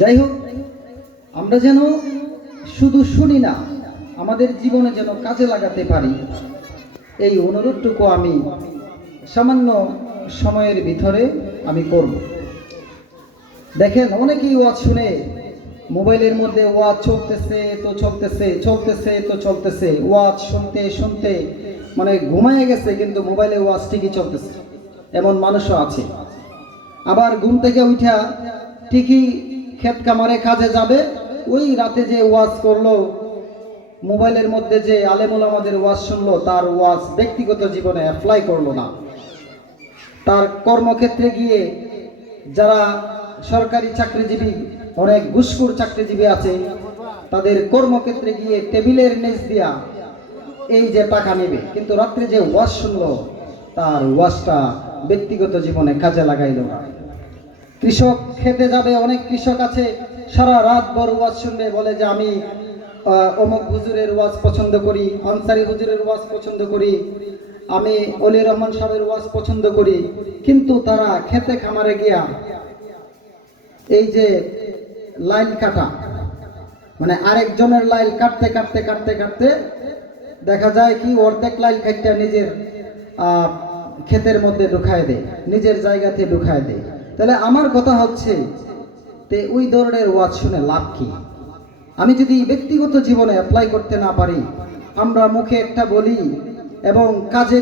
যাই হোক আমরা যেন শুধু শুনি না, আমাদের জীবনে যেন কাজে লাগাতে পারি। এই অনুরোধটুকু আমি সামান্য সময়ের ভিতরে আমি করব। দেখেন, অনেকেই ওয়াজ শুনে, মোবাইলের মধ্যে ওয়াজ চলতেছে, তো চলতেছে চলতেছে, তো চলতেছে, ওয়াজ শুনতে শুনতে মানে ঘুমায় গেছে, কিন্তু মোবাইলে ওয়াজ ঠিকই চলতেছে। এমন মানুষও আছে। আবার ঘুম থেকে উঠা ঠিকই ক্ষেত কামারে কাজে যাবে, ওই রাতে যে ওয়াজ করল, মোবাইলের মধ্যে যে আলেমুল আমাদের ওয়াজ শুনলো, তার ওয়াজ ব্যক্তিগত জীবনে অ্যাপ্লাই করল না। তার কর্মক্ষেত্রে গিয়ে যারা সরকারি চাকরিজীবী, অনেক ঘুষখোর চাকরিজীবী আছে, তাদের কর্মক্ষেত্রে গিয়ে টেবিলের নিচ দিয়া এই যে টাকা নেবে, কিন্তু রাত্রে যে ওয়াজ শুনলো, তার ওয়াজটা ব্যক্তিগত জীবনে কাজে লাগাইল না। কৃষক খেতে যাবে, অনেক কৃষক আছে, সারা রাত বড় ওয়াজ শুনবে, বলে যে আমি অমুক হুজুরের ওয়াজ পছন্দ করি, আনসারি হুজুরের ওয়াজ পছন্দ করি, আমি অলি রহমান সাহেবের ওয়াজ পছন্দ করি, কিন্তু তারা খেতে খামারে গিয়া, এই যে লাইন কাটা মানে আরেকজনের লাইন কাটতে কাটতে কাটতে কাটতে দেখা যায় কি অর্ধেক লাইন কাটটা নিজের ক্ষেতের মধ্যে ঢুকায় দেয়, নিজের জায়গাতে ঢুকায় দেয়। তাহলে আমার কথা হচ্ছে, তে ওই ধরনের ওয়াজ শুনে লাভ কি? আমি যদি ব্যক্তিগত জীবনে অ্যাপ্লাই করতে না পারি, আমরা মুখে একটা বলি এবং কাজে